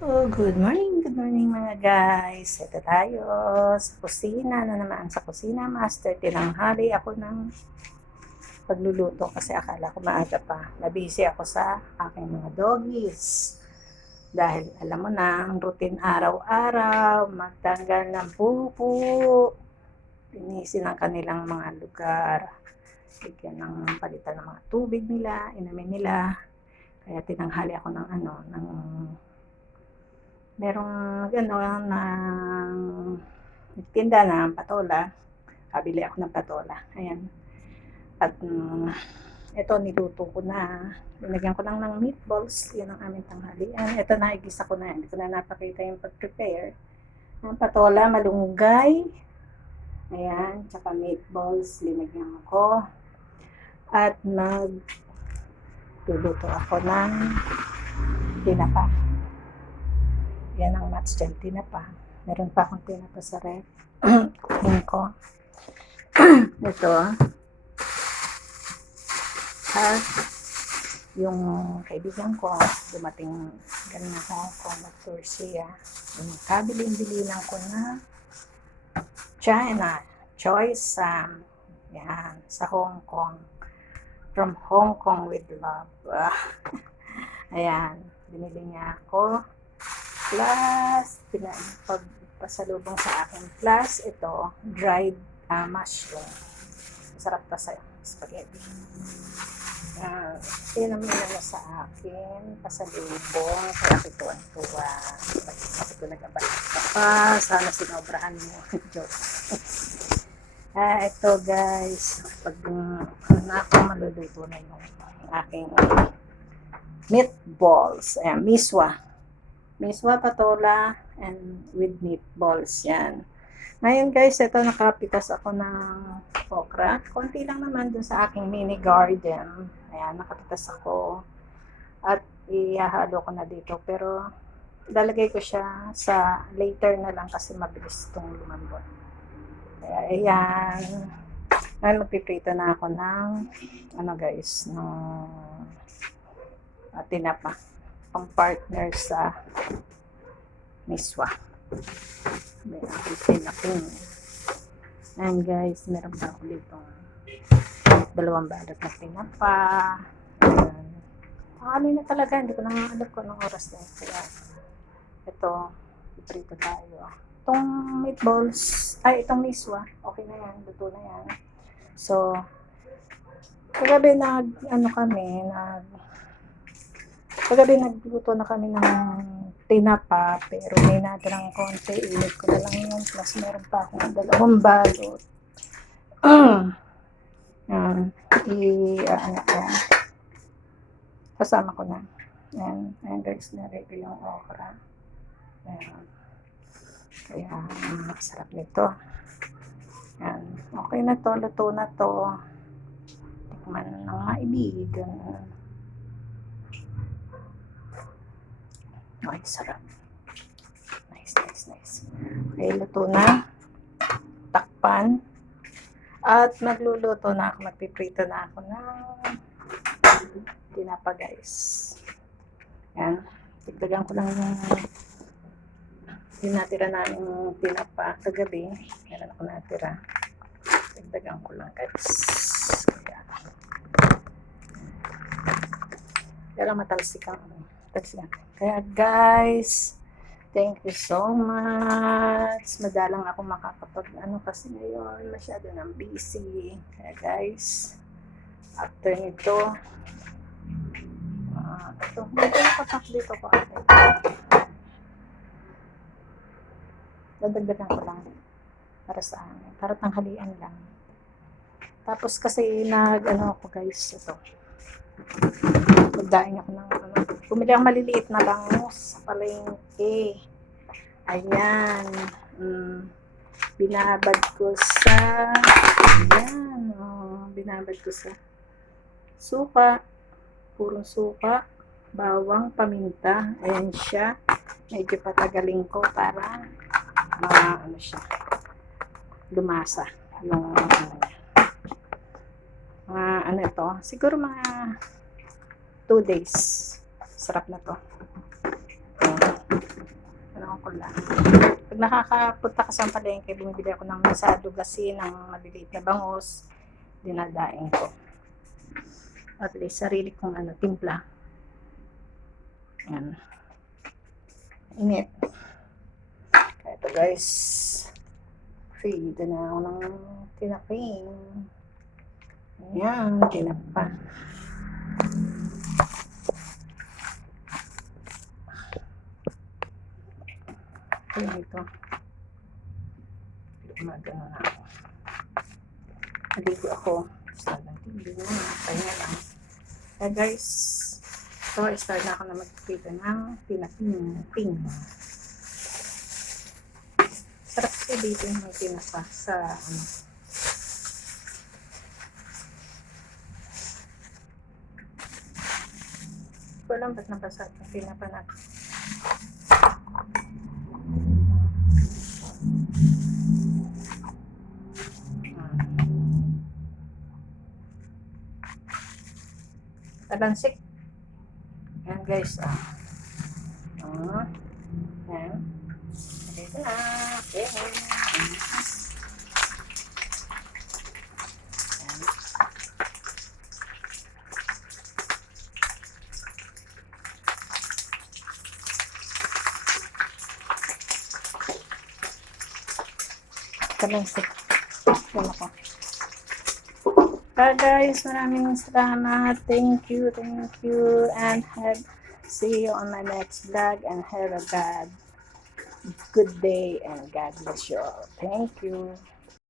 Oh, good morning mga guys. Ito tayo sa kusina na naman. Sa kusina master, tinanghali ako ng pagluluto kasi akala ko maaga pa. Nabisi ako sa aking mga doggies. Dahil alam mo na, ang routine araw-araw, magtanggal ng pupo, linisin ang kanilang mga lugar, bigyan ng palitan ng mga tubig nila, inumin nila. Kaya tinanghali ako ng merong ng tinda ng patola. Kabili ako ng patola. Ayan. At ito niluto ko na. Linagyan ko lang ng meatballs. Yun ang aming tanghalian. Ito na, igisa ko na. Hindi ko na napakita yung pag-prepare. Ang patola, malunggay. Ayan. Tsaka meatballs. Linagyan ko. At magluluto ako ng tinapa. Yan ang match dyan, tinapa. Meron pa akong tinapa sa ref. Kunin ko. Ito. At yung kaibigan ko, dumating galing na Hong Kong, nag-tour siya. Yung kabiling-bilinan ko na China, Choy Sam. Yan, sa Hong Kong. From Hong Kong with love. Ayan, binili niya ako. Plus, pagpasalubong sa akin. Plus, ito, dried mushroom. Masarap pa sa spaghetti. Yun ang minano sa akin. Pasalubong. Kaya ito ang tuwa. Kasi ko nag-abalik ka pa. Sana sinobrahan mo. Joke. Ito guys. Pag na ako maluluto na yung aking meatballs. Ayan, miswa, patola, and with meatballs. Yan. Ngayon guys, ito nakapitas ako ng okra. Konti lang naman dun sa aking mini garden. Ayan, nakapitas ako. At ihahalo ko na dito. Pero, lalagay ko siya sa later na lang kasi mabilis itong lumambot. Kaya, ayan. Ngayon, magpiprito na ako ng, tinapa. Pang partner sa miswa. May aking tinaping. And guys, meron pa ako dito 2 balot na tinapa. Ang na talaga, hindi ko na alam ko anong oras na. Kaya ito, iprito tayo. Itong meatballs, itong miswa, okay na yan, luto na yan. So, kagabi nagluto na kami ng tinapa, pero may natirang konti, init ko na lang yun, plus meron pa akong 2 balot. Kasama ko na. Ayan guys, na-ready yung okra. Ayan. Kaya, masarap nito. Ayan. Okay na to, luto na to. Tikman ng mga ibigan. Okay, sarap. Nice. Okay, luto na. Takpan. At magluluto na ako, magpiprito na ako ng tinapa guys. Yan. Tigdagan ko lang yung natira namin tinapa kagabi. Meron ako natira. Tigdagan ko lang guys. Kaya lang matalsikan. Kaya guys, thank you so much. Madalang ako kasi ngayon masyado nang busy. Kaya guys, after nito, ito, medyo nakapak dito ko ako. Dadagdagan ko lang para sa amin. Para tanghalian lang. Tapos kasi ako guys, ito. Magdaing ako ng bumili ako maliliit na bangus sa palengke. Ayan. Binabad ko sa suka. Purong suka. Bawang, paminta. Ayan siya. Medyo patagaling ko para lumasa. Yung ito. Siguro mga 2 days. Sarap na to. ko lang. Pag nakakapunta ka sa palengke, bumibili ako ng masado kasi ng maliliit na bangus, dinadaing ko. At least, sarili kong timpla. Yan. Init. Kaya ito guys, feed na ako ng tinaping. Ayan, tinapa. Ayan ito. Gumagano na ako. Naligo ako. Start ng TV na. Pahinga lang. Kaya guys, so start na ako na magpipita ng tinaping. Sarap kasi dito yung tinapa sa ko lang ba't nabasa yung tinapa natin. Talansik. Ayan guys. Ayan. Dito na. Okay. Ayan. Talansik. Ayan ako. Guys, maraming salamat. Thank you, and see you on my next vlog, and have a good day, and God bless you all. Thank you.